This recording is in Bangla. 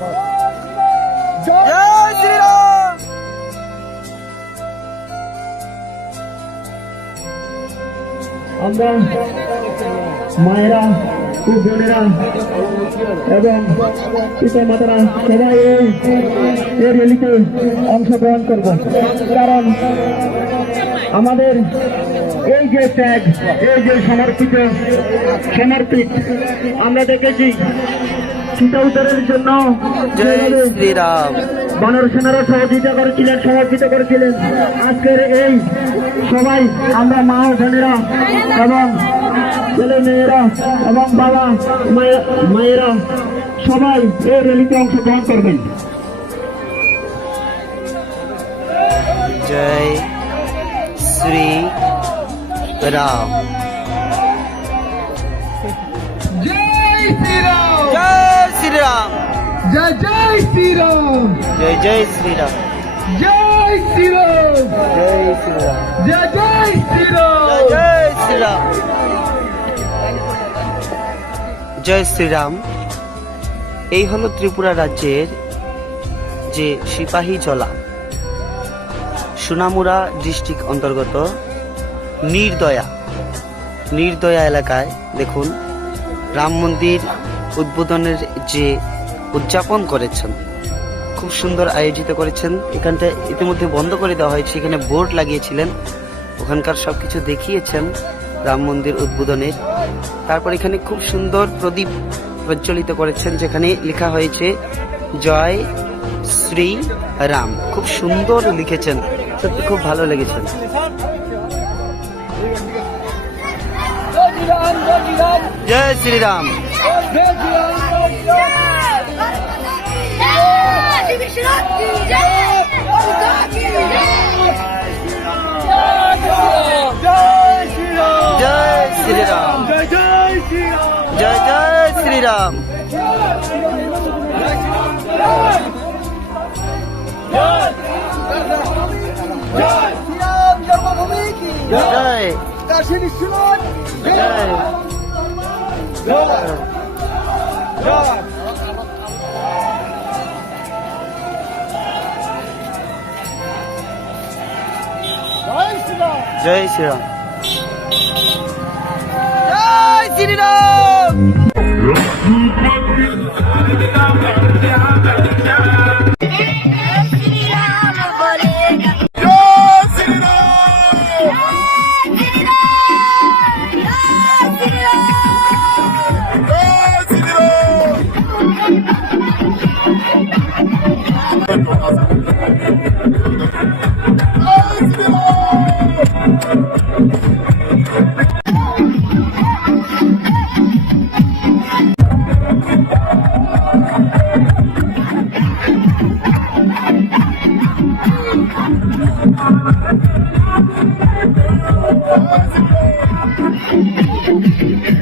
জয় আমরা মায়েরা ও বোনেরা এবং পিতা মাতারা সবাই এই র্যালিতে অংশগ্রহণ করব। কারণ আমাদের এই যে ত্যাগ, এই যে সমর্পিত সমর্পিত, আমরা দেখেছি সীতা উদ্ধারের জন্য জয় শ্রীরাম। বানর সেনারা সহযোগিতা করেছিলেন সমর্পিত করেছিলেন। আজকের এই সবাই আমরা মা ও বোনেরা এবং ছেলে মেয়েরা এবং বাবা মায়ে- মায়েরা সবাই এই র্যালিতে অংশগ্রহণ করবেন। জয় শ্রী রাম। জয় জয় শ্রীরাম জয় জয় শ্রীরাম। জয় জয় শ্রীরাম। জয় শ্রীরাম। জয় শ্রীরাম। জয় জয় শ্রীরাম। জয় শ্রীরাম। জয় শ্রীরাম। এই হলো ত্রিপুরা রাজ্যের যে সিপাহী জলা। সুনামুরা ডিস্ট্রিক্ট অন্তর্গত নির্দয়া। নির্দয়া এলাকায় দেখুন রাম মন্দির উদ্বোধনের যে উদযাপন করেছেন। খুব সুন্দর আয়োজিত করেছেন। এখানটা ইতিমধ্যে বন্ধ করে দেওয়া হয়েছে। এখানে বোর্ড লাগিয়েছিলেন। ওখানকার সব কিছু দেখিয়েছেন রাম মন্দির উদ্বোধনের তারপর এখানে খুব সুন্দর প্রদীপ প্রজ্বলিত করেছেন যেখানে লেখা হয়েছে জয় শ্রী রাম। খুব সুন্দর লিখেছেন। সত্যি খুব ভালো লেগেছেন। জয় শ্রীরাম জয় জয় শ্রীরাম জয় জয় জয় শ্রীরাম জয় শ্রীরাম You. Thank you.